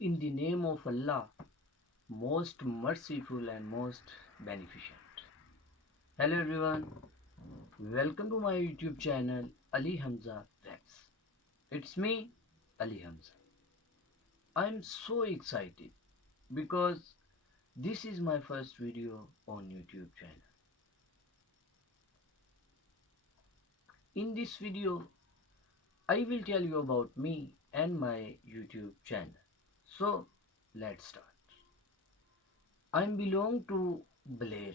In the name of Allah, most merciful and most beneficent. Hello everyone, welcome to my YouTube channel Ali Hamza Vlogs. It's me, Ali Hamza. I'm so excited because this is my first video on YouTube channel. In this video, I will tell you about me and my YouTube channel. So, let's start. I belong to Blair.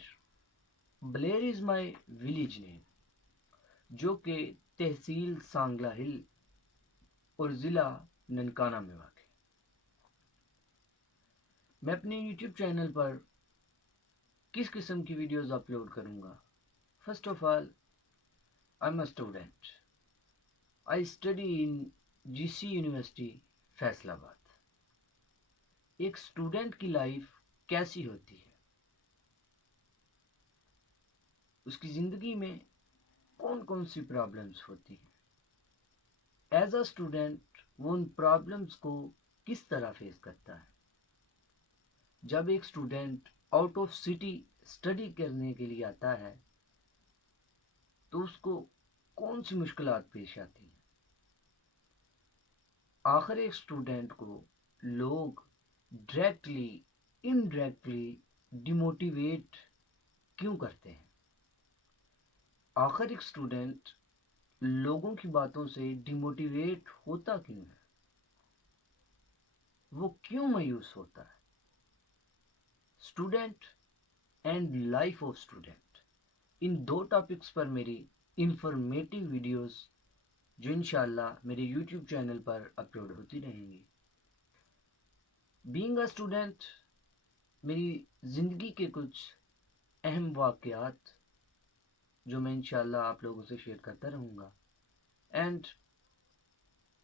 Blair is my village name, जो कि तहसील सांगला हिल और ज़िला ननकाना में वाक़ है। मैं अपने YouTube channel पर किस किस्म की वीडियोस अपलोड करूँगा? First of all, I am a student. I study in GC university Faisalabad. एक स्टूडेंट की लाइफ कैसी होती है? उसकी ज़िंदगी में कौन कौन सी प्रॉब्लम्स होती हैं? एज अ स्टूडेंट वो उन प्रॉब्लम्स को किस तरह फेस करता है? जब एक student out of city study करने के लिए आता है तो उसको कौन सी मुश्किलात पेश आती हैं? आखिर एक स्टूडेंट को लोग डायरेक्टली इनडायरेक्टली डिमोटिवेट क्यों करते हैं? आखिर एक स्टूडेंट लोगों की बातों से डिमोटिवेट होता क्यों है? वो क्यों मायूस होता है? Student and life of student, इन दो टॉपिक्स पर मेरी इंफॉर्मेटिव वीडियोस जो इंशाल्लाह मेरे YouTube चैनल पर अपलोड होती रहेंगी. बीइंग अ स्टूडेंट, मेरी ज़िंदगी के कुछ अहम वाक़यात जो मैं इंशाल्लाह आप लोगों से शेयर करता रहूँगा. And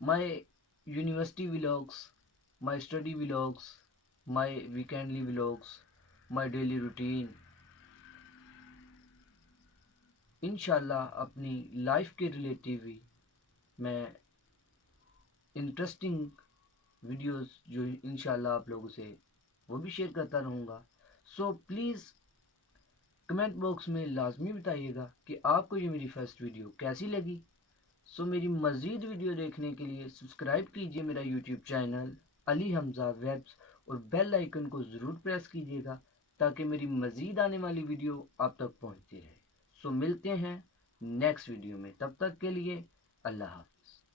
my university vlogs, my study vlogs, my weekendly vlogs, my daily routine, इंशाल्लाह अपनी लाइफ के रिलेटिव भी मैं इंटरेस्टिंग वीडियोस जो इंशाल्लाह आप लोगों से वो भी शेयर करता रहूँगा. सो प्लीज़ कमेंट बॉक्स में लाजमी बताइएगा कि आपको ये मेरी फर्स्ट वीडियो कैसी लगी. सो मेरी मज़ीद वीडियो देखने के लिए सब्सक्राइब कीजिए मेरा YouTube channel Ali Hamza webs और बेल आइकन को ज़रूर प्रेस कीजिएगा ताकि मेरी मज़ीद आने वाली वीडियो आप तक पहुँचती रहे. सो मिलते हैं नेक्स्ट वीडियो में, तब तक के लिए अल्लाह हाफ़िज़.